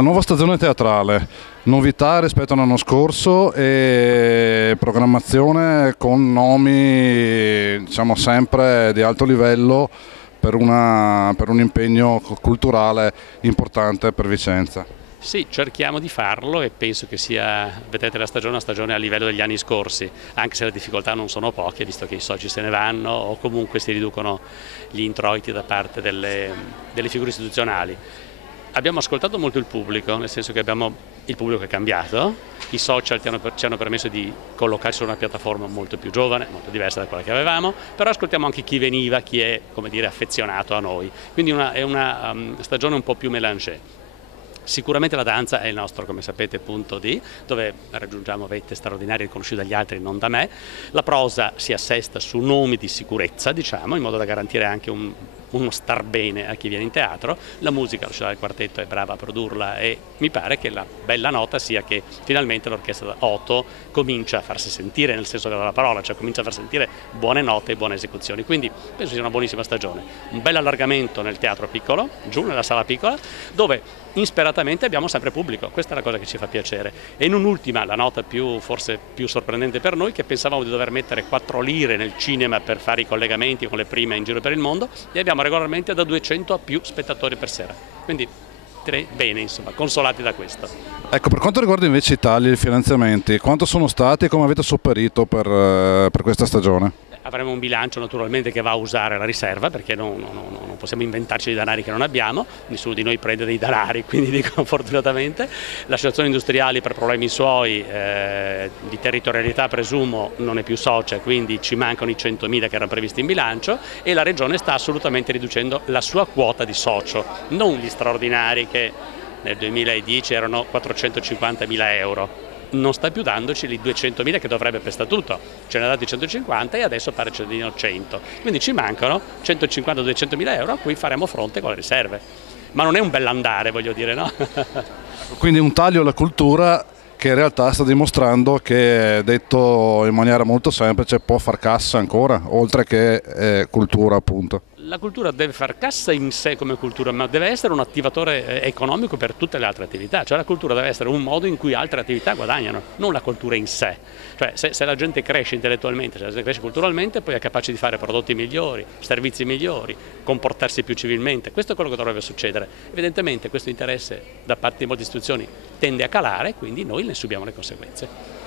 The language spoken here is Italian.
Nuova stagione teatrale, novità rispetto all'anno scorso e programmazione con nomi diciamo sempre di alto livello per un impegno culturale importante per Vicenza. Sì, cerchiamo di farlo e penso che sia, vedete la stagione, una stagione a livello degli anni scorsi, anche se le difficoltà non sono poche, visto che i soci se ne vanno o comunque si riducono gli introiti da parte delle figure istituzionali. Abbiamo ascoltato molto il pubblico, nel senso che il pubblico è cambiato, i social ci hanno permesso di collocarci su una piattaforma molto più giovane, molto diversa da quella che avevamo, però ascoltiamo anche chi veniva, chi è, come dire, affezionato a noi, quindi è una stagione un po' più mélangée. Sicuramente la danza è il nostro, come sapete, punto D, dove raggiungiamo vette straordinarie riconosciute dagli altri, non da me. La prosa si assesta su nomi di sicurezza, diciamo, in modo da garantire anche uno star bene a chi viene in teatro. La musica, la società del quartetto è brava a produrla e mi pare che la bella nota sia che finalmente l'orchestra Otto comincia a farsi sentire, nel senso della parola, cioè comincia a far sentire buone note e buone esecuzioni. Quindi penso sia una buonissima stagione. Un bel allargamento nel teatro piccolo, giù nella sala piccola, dove insperatamente abbiamo sempre pubblico, questa è la cosa che ci fa piacere. E non ultima, la nota forse più sorprendente per noi, che pensavamo di dover mettere 4 lire nel cinema per fare i collegamenti con le prime in giro per il mondo e abbiamo regolarmente da 200 a più spettatori per sera, quindi bene, insomma, consolati da questo. Ecco, per quanto riguarda invece i tagli e i finanziamenti, quanto sono stati e come avete sopperito per questa stagione? Avremo un bilancio naturalmente che va a usare la riserva, perché non possiamo inventarci dei denari che non abbiamo, nessuno di noi prende dei denari, quindi dico fortunatamente. L'associazione industriali per problemi suoi di territorialità presumo non è più socia, quindi ci mancano i 100.000 che erano previsti in bilancio e la Regione sta assolutamente riducendo la sua quota di socio, non gli straordinari che nel 2010 erano 450.000 euro. Non sta più dandoci i 200.000 che dovrebbe per statuto, ce ne ha dati 150 e adesso pare ce ne diano 100, quindi ci mancano 150-200.000 euro a cui faremo fronte con le riserve, ma non è un bell'andare, voglio dire, no? Quindi un taglio alla cultura che in realtà sta dimostrando che, detto in maniera molto semplice, può far cassa ancora, oltre che cultura appunto. La cultura deve far cassa in sé come cultura, ma deve essere un attivatore economico per tutte le altre attività, cioè la cultura deve essere un modo in cui altre attività guadagnano, non la cultura in sé. Cioè se la gente cresce intellettualmente, se la gente cresce culturalmente, poi è capace di fare prodotti migliori, servizi migliori, comportarsi più civilmente. Questo è quello che dovrebbe succedere. Evidentemente questo interesse da parte di molte istituzioni tende a calare, quindi noi ne subiamo le conseguenze.